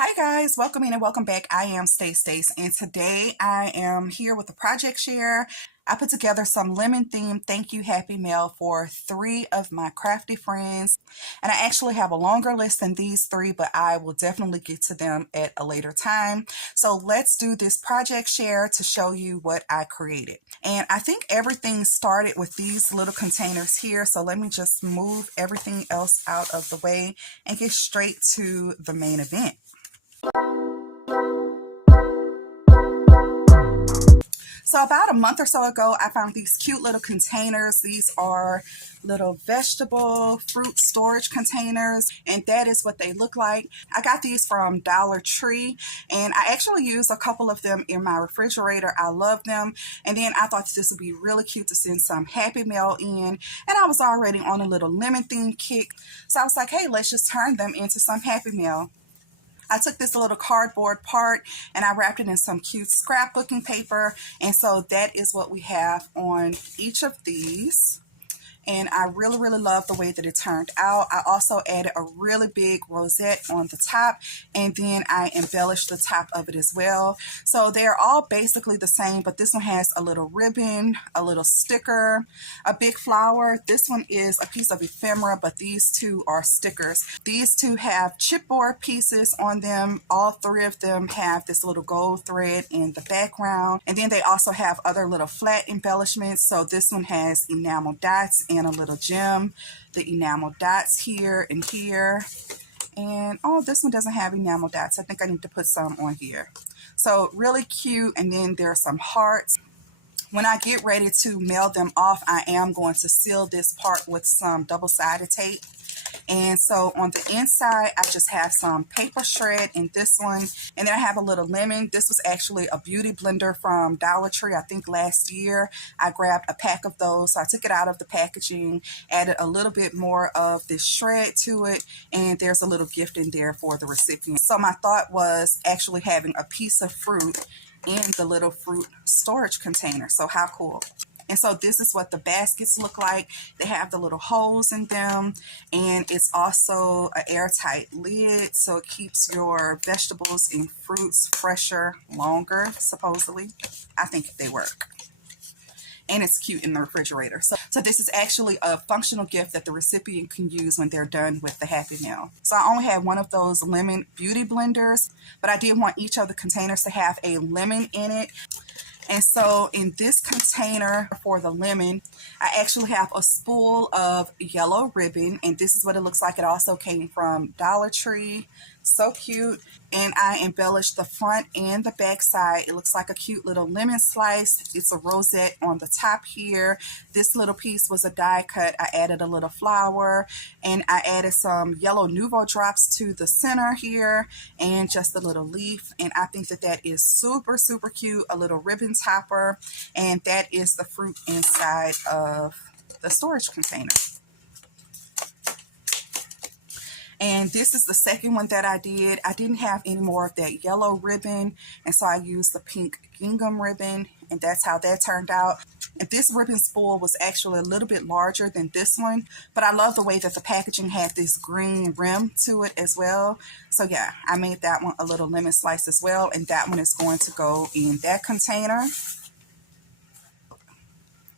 Hi guys, welcome in and welcome back. I am Stace, and today I am here with a project share. I put together some lemon themed thank you happy mail for 3 of my crafty friends, and I actually have a longer list than these 3, but I will definitely get to them at a later time. So let's do this project share to show you what I created. And I think everything started with these little containers here, so let me just move everything else out of the way and get straight to the main event. So about a month or so ago, I found these cute little containers. These are little vegetable fruit storage containers, and that is what they look like. I got these from Dollar Tree, and I actually used a couple of them in my refrigerator. I love them, and then I thought this would be really cute to send some happy mail in, and I was already on a little lemon theme kick, so I was like, hey, let's just turn them into some happy mail. I took this little cardboard part and I wrapped it in some cute scrapbooking paper, and so that is what we have on each of these. And I really love the way that it turned out. I also added a really big rosette on the top, and then I embellished the top of it as well. So they're all basically the same, but this one has a little ribbon, a little sticker, a big flower. This one is a piece of ephemera, but these 2 are stickers. These 2 have chipboard pieces on them. All 3 of them have this little gold thread in the background, and then they also have other little flat embellishments. So this one has enamel dots and a little gem, the enamel dots here and here, and oh, this one doesn't have enamel dots. I think I need to put some on here. So really cute. And then there are some hearts. When I get ready to mail them off, I am going to seal this part with some double-sided tape. And so on the inside, I just have some paper shred in this one. And then I have a little lemon. This was actually a beauty blender from Dollar Tree. I think last year I grabbed a pack of those. So I took it out of the packaging, added a little bit more of this shred to it, and there's a little gift in there for the recipient. So my thought was actually having a piece of fruit in the little fruit storage container. So how cool. And so this is what the baskets look like. They have the little holes in them, and it's also an airtight lid, so it keeps your vegetables and fruits fresher longer, supposedly. I think they work. And it's cute in the refrigerator. So this is actually a functional gift that the recipient can use when they're done with the happy mail. So I only had one of those lemon beauty blenders, but I did want each of the containers to have a lemon in it. And so in this container for the lemon, I actually have a spool of yellow ribbon, and this is what it looks like. It also came from Dollar Tree. So cute. And I embellished the front and the back side. It looks like a cute little lemon slice. It's a rosette on the top here. This little piece was a die cut. I added a little flower, and I added some yellow Nouveau drops to the center here, and just a little leaf. And I think that that is super cute. A little ribbon topper, and that is the fruit inside of the storage container. And this is the second one that I did. I didn't have any more of that yellow ribbon, and so I used the pink gingham ribbon, and that's how that turned out. And this ribbon spool was actually a little bit larger than this one, but I love the way that the packaging had this green rim to it as well. So yeah, I made that one a little lemon slice as well, and that one is going to go in that container.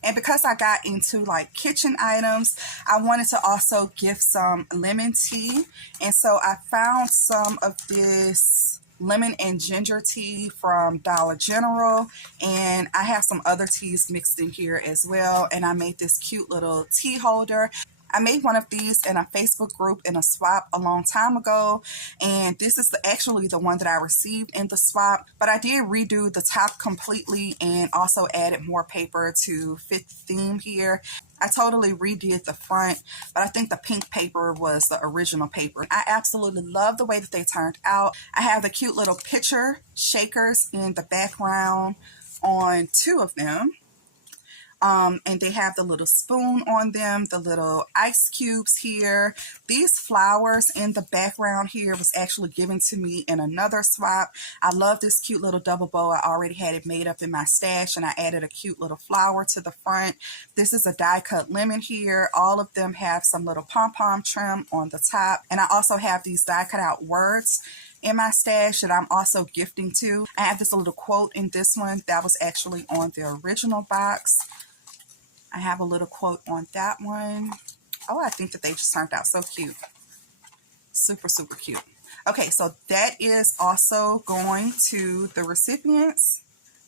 And because I got into like kitchen items, I wanted to also gift some lemon tea. And so I found some of this lemon and ginger tea from Dollar General, and I have some other teas mixed in here as well. And I made this cute little tea holder. I made one of these in a Facebook group in a swap a long time ago, and this is actually the one that I received in the swap, but I did redo the top completely and also added more paper to fit the theme here. I totally redid the front, but I think the pink paper was the original paper. I absolutely love the way that they turned out. I have the cute little picture shakers in the background on 2 of them. And they have the little spoon on them, the little ice cubes here. These flowers in the background here was actually given to me in another swap. I love this cute little double bow. I already had it made up in my stash, and I added a cute little flower to the front. This is a die cut lemon here. All of them have some little pom-pom trim on the top. And I also have these die cut out words in my stash that I'm also gifting to. I have this little quote in this one that was actually on the original box. I have a little quote on that one. Oh, I think that they just turned out so cute. Super, super cute. Okay, so that is also going to the recipients.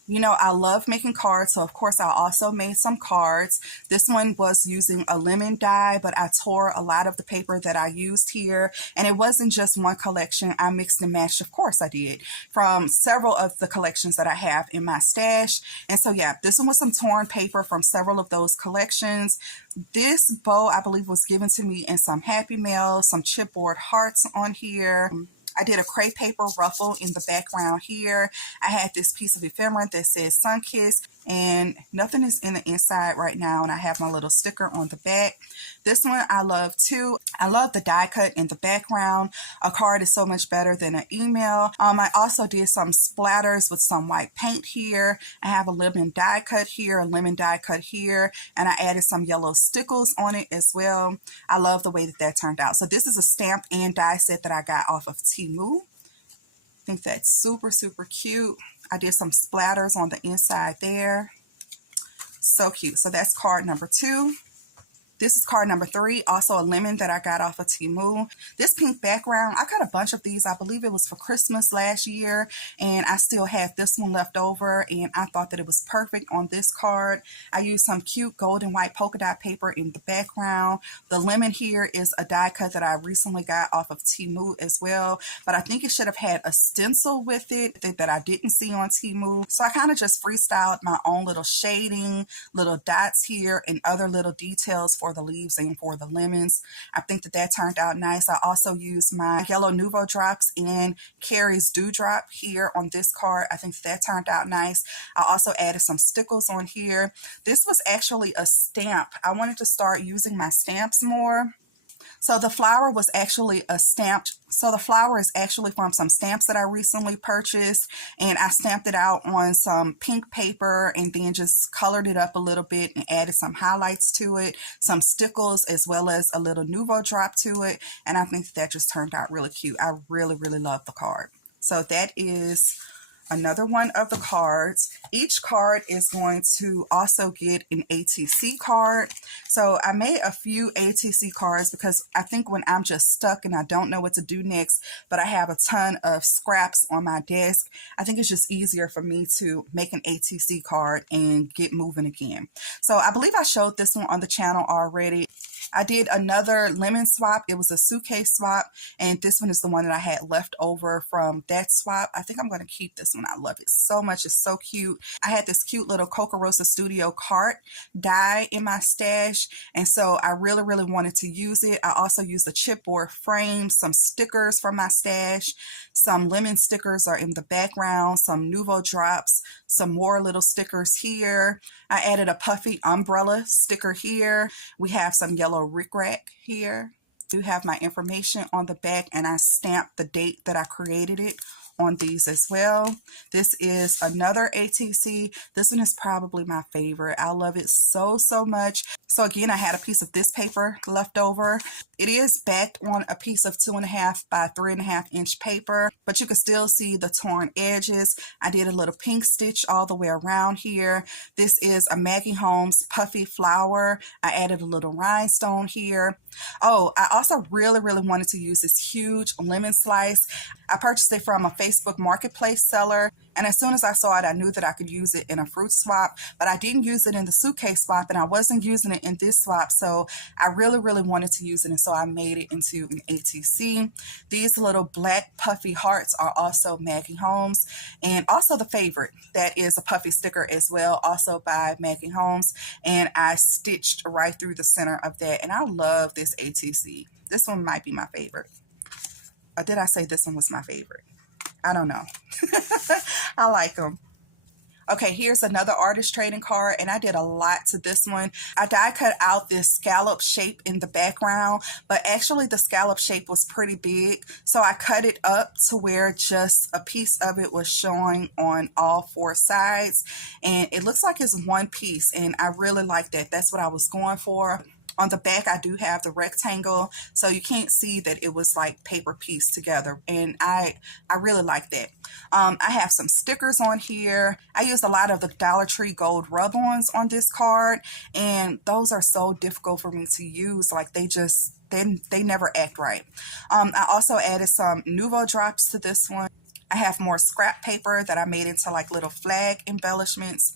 You know, I love making cards, so of course I also made some cards. This one was using a lemon die, but I tore a lot of the paper that I used here, and it wasn't just one collection. I mixed and matched, of course I did, from several of the collections that I have in my stash. And so yeah, this one was some torn paper from several of those collections. This bow, I believe, was given to me in some Happy Mail, some chipboard hearts on here. I did a crepe paper ruffle in the background here. I had this piece of ephemera that says Sunkiss, and nothing is in the inside right now, and I have my little sticker on the back. This one I love too. I love the die cut in the background. A card is so much better than an email. I also did some splatters with some white paint here. I have a lemon die cut here, a lemon die cut here, and I added some yellow stickles on it as well. I love the way that that turned out. So this is a stamp and die set that I got off of Temu. I think that's super, super cute. I did some splatters on the inside there. So cute. So that's card number 2. This is card number 3, also a lemon that I got off of Temu. This pink background, I got a bunch of these. I believe it was for Christmas last year, and I still had this one left over, and I thought that it was perfect on this card. I used some cute gold and white polka dot paper in the background. The lemon here is a die cut that I recently got off of Temu as well, but I think it should have had a stencil with it that I didn't see on Temu. So I kind of just freestyled my own little shading, little dots here, and other little details for the leaves and for the lemons. I think that that turned out nice. I also used my yellow Nuvo drops and Carrie's Dewdrop here on this card. I think that turned out nice. I also added some stickles on here. This was actually a stamp. I wanted to start using my stamps more. So the flower was actually a stamped, so the flower is actually from some stamps that I recently purchased, and I stamped it out on some pink paper and then just colored it up a little bit and added some highlights to it, some stickles, as well as a little Nuvo drop to it, and I think that just turned out really cute. I really, really love the card. So that is another one of the cards. Each card is going to also get an ATC card. So I made a few ATC cards because I think when I'm just stuck and I don't know what to do next, but I have a ton of scraps on my desk, I think it's just easier for me to make an ATC card and get moving again. So I believe I showed this one on the channel already. I did another lemon swap. It was a suitcase swap, and this one is the one that I had left over from that swap. I think I'm going to keep this one. I love it so much. It's so cute. I had this cute little Coca-Rosa Studio cart die in my stash, and so I really, really wanted to use it. I also used a chipboard frame, some stickers from my stash. Some lemon stickers are in the background, some Nuvo drops, some more little stickers here. I added a puffy umbrella sticker here. We have some yellow rickrack here. I do have my information on the back, and I stamped the date that I created it on these as well. This is another ATC. This one is probably my favorite. I love it so, so much. So again, I had a piece of this paper left over. It is backed on a piece of 2.5 by 3.5 inch paper, but you can still see the torn edges. I did a little pink stitch all the way around here. This is a Maggie Holmes puffy flower. I added a little rhinestone here. Oh, I also really, really wanted to use this huge lemon slice. I purchased it from a Facebook Marketplace seller, and as soon as I saw it, I knew that I could use it in a fruit swap, but I didn't use it in the suitcase swap, and I wasn't using it in this swap, so I really, really wanted to use it, and so I made it into an ATC. These little black puffy hearts are also Maggie Holmes, and also the favorite, that is a puffy sticker as well, also by Maggie Holmes, and I stitched right through the center of that, and I love this ATC. This one might be my favorite. Or did I say this one was my favorite? I don't know. I like them. Okay, here's another artist trading card, and I did a lot to this one. I die cut out this scallop shape in the background, but actually the scallop shape was pretty big, so I cut it up to where just a piece of it was showing on all 4 sides, and it looks like it's one piece, and I really like that. That's what I was going for. On the back, I do have the rectangle, so you can't see that it was like paper pieced together, and I really like that. I have some stickers on here. I used a lot of the Dollar Tree gold rub-ons on this card, and those are so difficult for me to use. Like they never act right. I also added some Nuvo drops to this one. I have more scrap paper that I made into like little flag embellishments.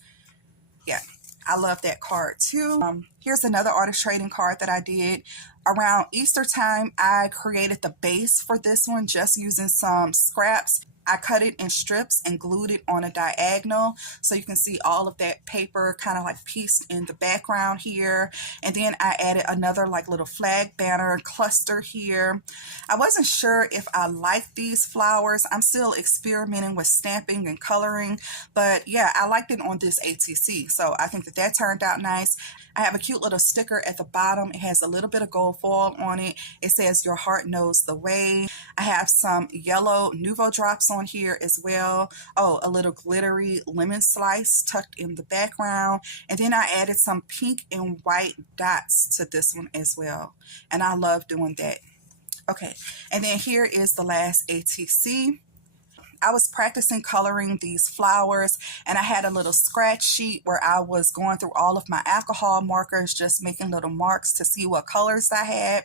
Yeah, I love that card too. Here's another artist trading card that I did. Around Easter time, I created the base for this one just using some scraps. I cut it in strips and glued it on a diagonal, so you can see all of that paper kind of like pieced in the background here. And then I added another like little flag banner cluster here. I wasn't sure if I liked these flowers. I'm still experimenting with stamping and coloring, but yeah, I liked it on this ATC, so I think that that turned out nice. I have a cute little sticker at the bottom. It has a little bit of gold foil on it. It says, "Your heart knows the way." I have some yellow Nuvo drops on here as well. Oh, a little glittery lemon slice tucked in the background. And then I added some pink and white dots to this one as well. And I love doing that. Okay, and then here is the last ATC. I was practicing coloring these flowers, and I had a little scratch sheet where I was going through all of my alcohol markers, just making little marks to see what colors I had.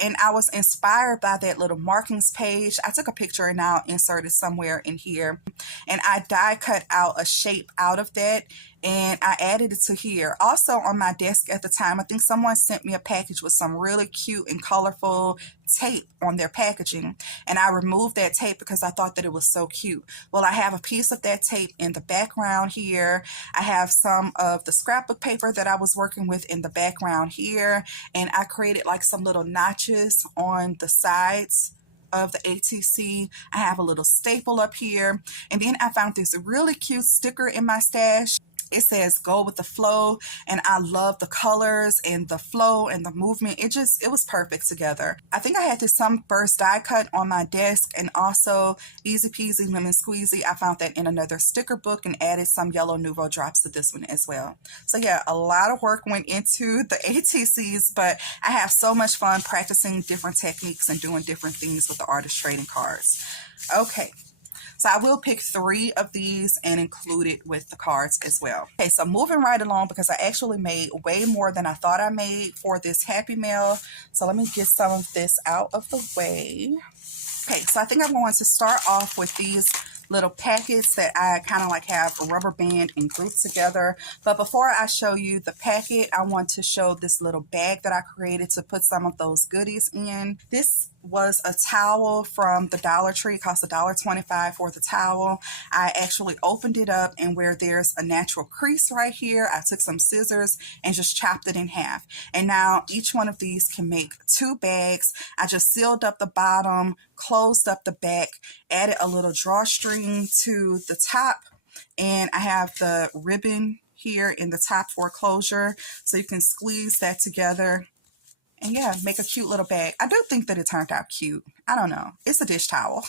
And I was inspired by that little markings page. I took a picture and I'll insert it somewhere in here. And I die cut out a shape out of that, and I added it to here. Also on my desk at the time, I think someone sent me a package with some really cute and colorful tape on their packaging, and I removed that tape because I thought that it was so cute. Well, I have a piece of that tape in the background here. I have some of the scrapbook paper that I was working with in the background here, and I created like some little notches on the sides of the ATC. I have a little staple up here, and then I found this really cute sticker in my stash. It says "Go with the flow," and I love the colors and the flow and the movement. It was perfect together. I think I had this some first die cut on my desk, and also easy peasy lemon squeezy. I found that in another sticker book and added some yellow Nuvo drops to this one as well. So yeah, a lot of work went into the ATCs, but I have so much fun practicing different techniques and doing different things with the artist trading cards. Okay. So I will pick 3 of these and include it with the cards as well. Okay, so moving right along, because I actually made way more than I thought I made for this Happy Mail. So let me get some of this out of the way. Okay, so I think I'm going to start off with these little packets that I kind of like have a rubber band and grouped together. But before I show you the packet, I want to show this little bag that I created to put some of those goodies in. This was a towel from the Dollar Tree. It cost $1.25 for the towel. I actually opened it up, and where there's a natural crease right here, I took some scissors and just chopped it in half. And now each one of these can make 2 bags. I just sealed up the bottom, closed up the back, added a little drawstring to the top, and I have the ribbon here in the top for closure, so you can squeeze that together. And yeah, make a cute little bag. I do think that it turned out cute. I don't know. It's a dish towel.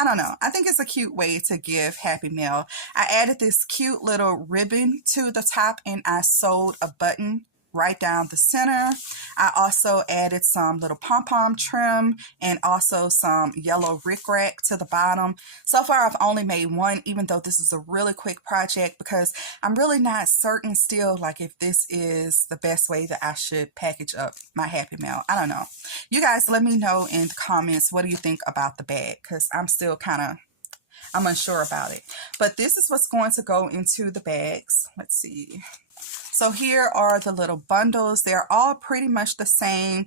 I don't know. I think it's a cute way to give Happy Mail. I added this cute little ribbon to the top, and I sewed a button right down the center. I also added some little pom-pom trim and also some yellow rickrack to the bottom. So far, I've only made 1, even though this is a really quick project, because I'm really not certain still, like, if this is the best way that I should package up my Happy Mail. I don't know. You guys let me know in the comments, what do you think about the bag? Because I'm still I'm unsure about it. But this is what's going to go into the bags. Let's see. So here are the little bundles. They're all pretty much the same.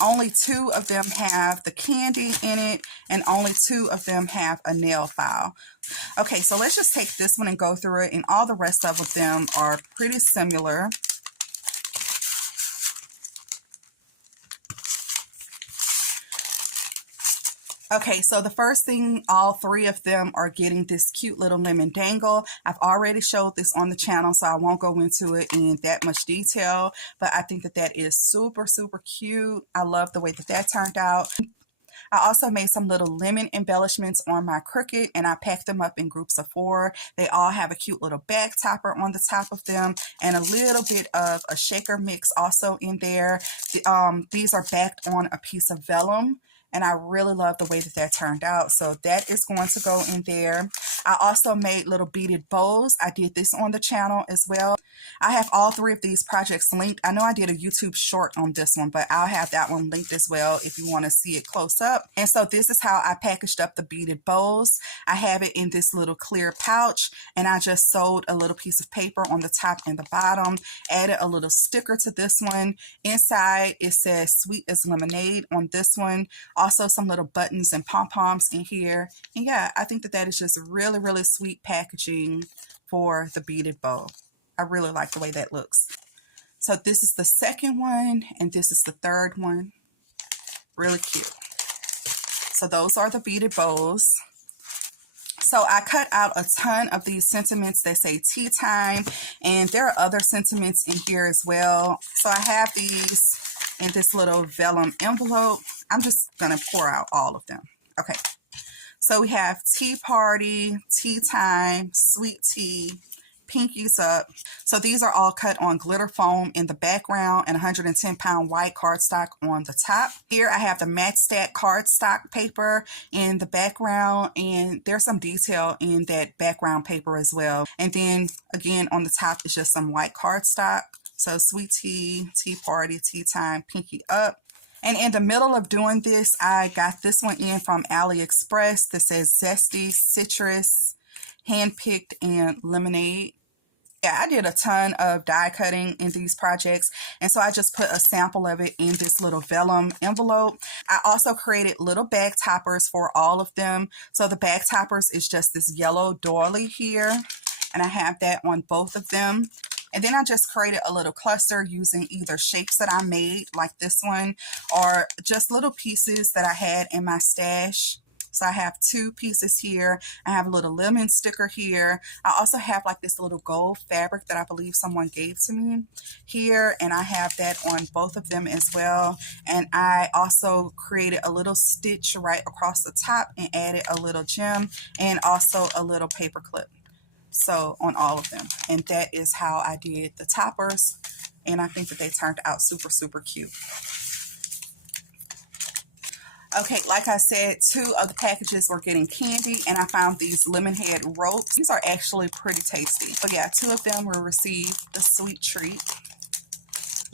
Only 2 of them have the candy in it, and only 2 of them have a nail file. Okay, so let's just take this one and go through it, and all the rest of them are pretty similar. Okay, so the first thing, all 3 of them are getting this cute little lemon dangle. I've already showed this on the channel, so I won't go into it in that much detail, but I think that that is super, super cute. I love the way that that turned out. I also made some little lemon embellishments on my Cricut, and I packed them up in groups of 4. They all have a cute little bag topper on the top of them and a little bit of a shaker mix also in there. These are backed on a piece of vellum, and I really love the way that that turned out. So that is going to go in there. I also made little beaded bows. I did this on the channel as well. I have all 3 of these projects linked. I know I did a YouTube short on this one, but I'll have that one linked as well if you want to see it close up. And so this is how I packaged up the beaded bows. I have it in this little clear pouch, and I just sewed a little piece of paper on the top and the bottom, added a little sticker to this one. Inside it says sweet as lemonade on this one. Also some little buttons and pom-poms in here. And yeah, I think that that is just really, really sweet packaging for the beaded bow. I really like the way that looks. So this is the second one, and this is the third one. Really cute. So those are the beaded bows. So I cut out a ton of these sentiments that say tea time, and there are other sentiments in here as well. So I have these in this little vellum envelope. I'm just gonna pour out all of them. Okay. So we have tea party, tea time, sweet tea, pinkies up. So these are all cut on glitter foam in the background and 110-pound white cardstock on the top. Here I have the match stack cardstock paper in the background, and there's some detail in that background paper as well. And then again on the top is just some white cardstock. So sweet tea, tea party, tea time, pinky up. And in the middle of doing this, I got this one in from AliExpress that says zesty, citrus, handpicked, and lemonade. Yeah, I did a ton of die cutting in these projects, and so I just put a sample of it in this little vellum envelope. I also created little bag toppers for all of them. So the bag toppers is just this yellow doily here, and I have that on both of them. And then I just created a little cluster using either shapes that I made, like this one, or just little pieces that I had in my stash. So I have 2 pieces here. I have a little lemon sticker here. I also have like this little gold fabric that I believe someone gave to me here, and I have that on both of them as well. And I also created a little stitch right across the top and added a little gem and also a little paper clip. So on all of them. And that is how I did the toppers, and I think that they turned out super, super cute. Okay, like I said, 2 of the packages were getting candy, and I found these lemon head ropes. These are actually pretty tasty. But yeah, 2 of them will receive the sweet treat.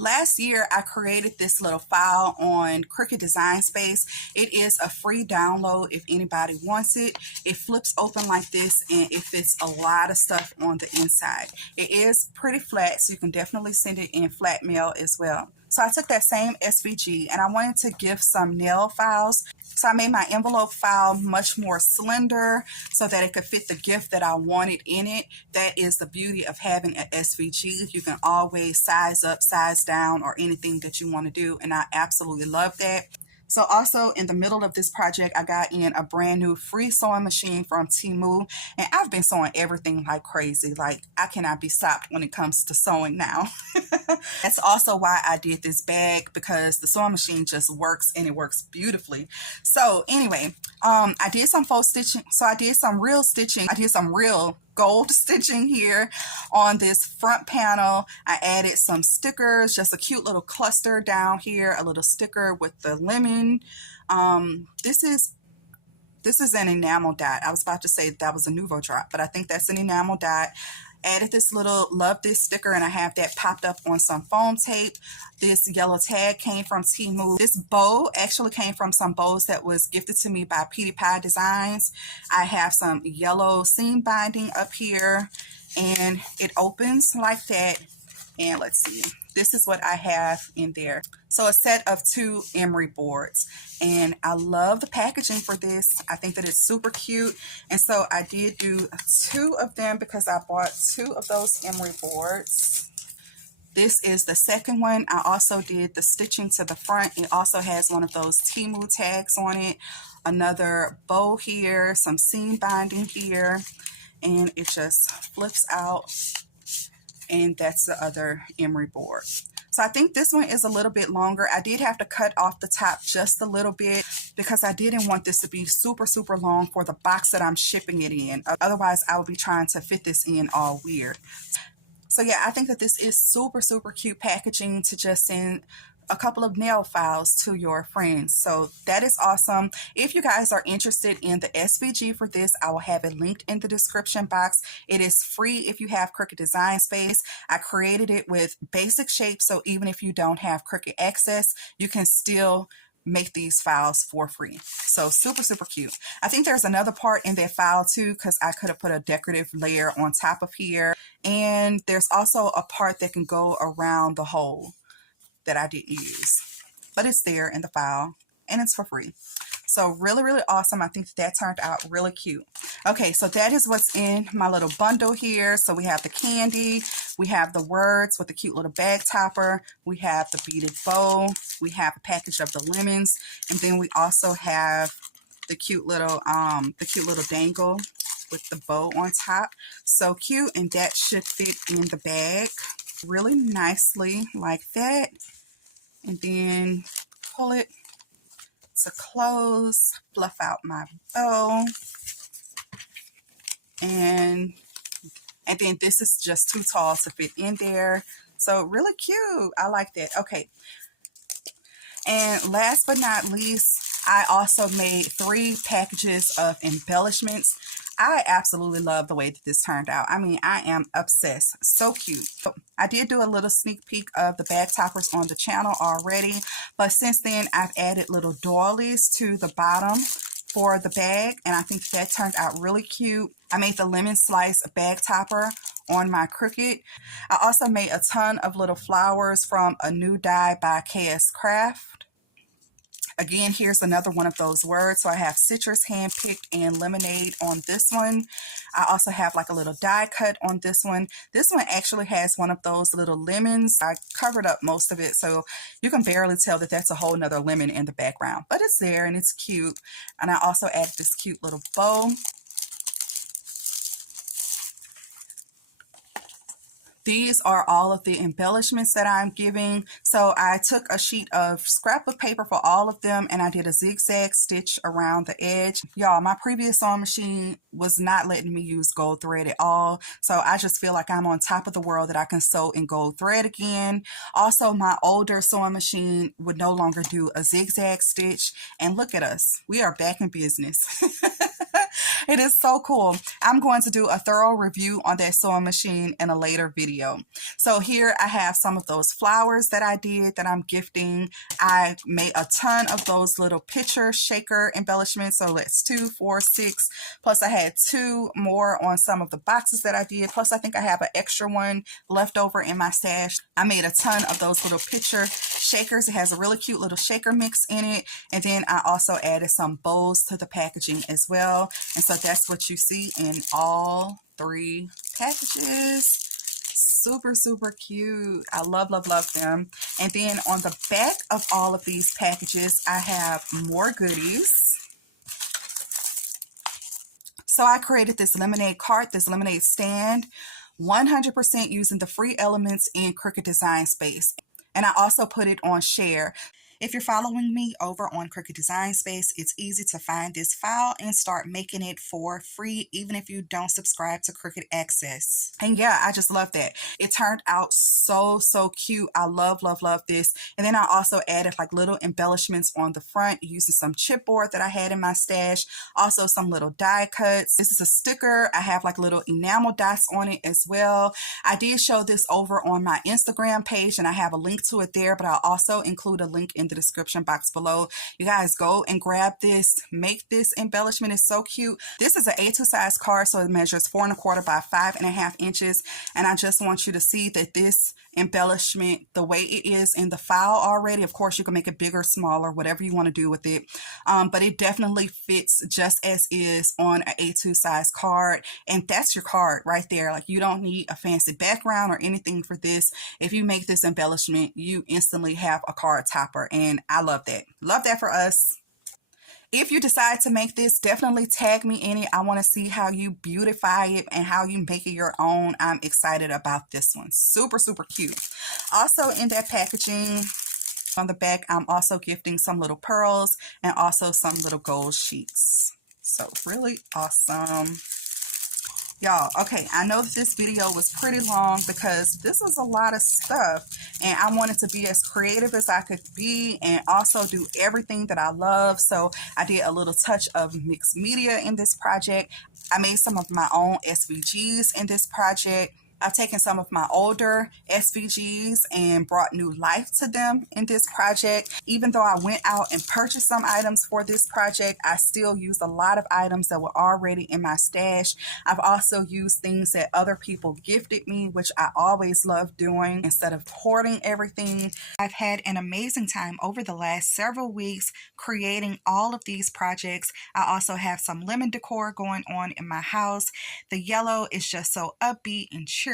Last year, I created this little file on Cricut Design Space. It is a free download if anybody wants it. It flips open like this, and it fits a lot of stuff on the inside. It is pretty flat, so you can definitely send it in flat mail as well. So I took that same SVG, and I wanted to gift some nail files. So I made my envelope file much more slender so that it could fit the gift that I wanted in it. That is the beauty of having an SVG. You can always size up, size down, or anything that you want to do, and I absolutely love that. So also in the middle of this project, I got in a brand new free sewing machine from Temu, and I've been sewing everything like crazy. Like, I cannot be stopped when it comes to sewing now. That's also why I did this bag, because the sewing machine just works, and it works beautifully. So anyway, I did some faux stitching. So I did some real stitching. I did some real gold stitching here on this front panel. I added some stickers, just a cute little cluster down here, a little sticker with the lemon. This is an enamel dot. I was about to say that was a Nuvo drop, but I think that's an enamel dot. Added this little love this sticker, and I have that popped up on some foam tape. This yellow tag came from Temu. This bow actually came from some bows that was gifted to me by Petey Pie Designs. I have some yellow seam binding up here, and it opens like that. And let's see, this is what I have in there. So a set of 2 emery boards, and I love the packaging for this. I think that it's super cute, and so I did do 2 of them because I bought 2 of those emery boards. This is the second one. I also did the stitching to the front. It also has one of those Temu tags on it, another bow here, some seam binding here, and it just flips out. And that's the other emery board. So I think this one is a little bit longer. I did have to cut off the top just a little bit, because I didn't want this to be super, super long for the box that I'm shipping it in. Otherwise, I would be trying to fit this in all weird. So yeah, I think that this is super, super cute packaging to just send a couple of nail files to your friends. So that is awesome. If you guys are interested in the SVG for this, I will have it linked in the description box. It is free if you have Cricut Design Space. I created it with basic shapes, so even if you don't have Cricut access, you can still make these files for free. So super, super cute. I think there's another part in that file too, because I could have put a decorative layer on top of here. And there's also a part that can go around the hole that I didn't use, but it's there in the file and it's for free. So really, really awesome. I think that turned out really cute. Okay, so that is what's in my little bundle here. So we have the candy, we have the words with the cute little bag topper, we have the beaded bow, we have a package of the lemons, and then we also have the cute little dangle with the bow on top. So cute, and that should fit in the bag really nicely like that. And then pull it to close, fluff out my bow, and then this is just too tall to fit in there. So really cute. I like that. Okay. And last but not least, I also made 3 packages of embellishments. I absolutely love the way that this turned out. I mean, I am obsessed. So cute. So I did do a little sneak peek of the bag toppers on the channel already, but since then I've added little doilies to the bottom for the bag, and I think that turned out really cute. I made the lemon slice bag topper on my Cricut. I also made a ton of little flowers from a new die by KS Craft. Again, here's another one of those words. So I have citrus handpicked and lemonade on this one. I also have like a little die cut on this one. This one actually has one of those little lemons. I covered up most of it, so you can barely tell that that's a whole nother lemon in the background, but it's there and it's cute. And I also added this cute little bow. These are all of the embellishments that I'm giving. So I took a sheet of scrap of paper for all of them, and I did a zigzag stitch around the edge. Y'all, my previous sewing machine was not letting me use gold thread at all. So I just feel like I'm on top of the world that I can sew in gold thread again. Also, my older sewing machine would no longer do a zigzag stitch. And look at us. We are back in business. It is so cool. I'm going to do a thorough review on that sewing machine in a later video. So here I have some of those flowers that I did that I'm gifting. I made a ton of those little picture shaker embellishments. So that's 2, 4, 6. Plus I had 2 more on some of the boxes that I did. Plus I think I have an extra one left over in my stash. I made a ton of those little picture shakers. It has a really cute little shaker mix in it. And then I also added some bows to the packaging as well. And so that's what you see in all 3 packages. Super, super cute. I love, love, love them. And then on the back of all of these packages, I have more goodies. So I created this lemonade cart, this lemonade stand, 100% using the free elements in Cricut Design Space. And I also put it on share. If you're following me over on Cricut Design Space, it's easy to find this file and start making it for free, even if you don't subscribe to Cricut Access. And yeah, I just love that. It turned out so, so cute. I love, love, love this. And then I also added like little embellishments on the front using some chipboard that I had in my stash. Also some little die cuts. This is a sticker. I have like little enamel dots on it as well. I did show this over on my Instagram page and I have a link to it there, but I'll also include a link in the description box below. You guys go and grab this. Make this embellishment. It's so cute. This is an A2 size card, so it measures 4 1/4 by 5.5 inches. And I just want you to see that this embellishment, the way it is in the file already, of course you can make it bigger, smaller, whatever you want to do with it, but it definitely fits just as is on an A2 size card. And that's your card right there. Like, you don't need a fancy background or anything for this. If you make this embellishment, you instantly have a card topper, and I love that. Love that for us. If you decide to make this, definitely tag me in it. I want to see how you beautify it and how you make it your own. I'm excited about this one. Super, super cute. Also in that packaging, On the back, I'm also gifting some little pearls and also some little gold sheets. So really awesome. Y'all, okay, I know that this video was pretty long because this is a lot of stuff and I wanted to be as creative as I could be and also do everything that I love. So I did a little touch of mixed media in this project. I made some of my own SVGs in this project. I've taken some of my older SVGs and brought new life to them in this project. Even though I went out and purchased some items for this project, I still used a lot of items that were already in my stash. I've also used things that other people gifted me, which I always love doing instead of hoarding everything. I've had an amazing time over the last several weeks creating all of these projects. I also have some lemon decor going on in my house. The yellow is just so upbeat and cheerful.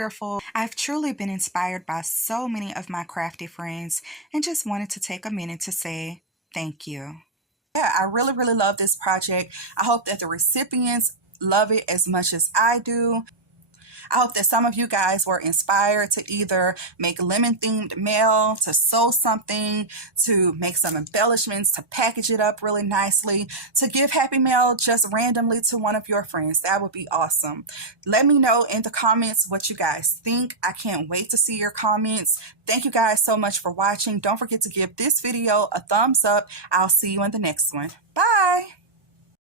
I've truly been inspired by so many of my crafty friends and just wanted to take a minute to say thank you. Yeah, I really love this project. I hope that the recipients love it as much as I do. I hope that some of you guys were inspired to either make lemon themed mail, to sew something, to make some embellishments, to package it up really nicely, to give happy mail just randomly to one of your friends. That would be awesome. Let me know in the comments what you guys think. I can't wait to see your comments. Thank you guys so much for watching. Don't forget to give this video a thumbs up. I'll see you in the next one. Bye.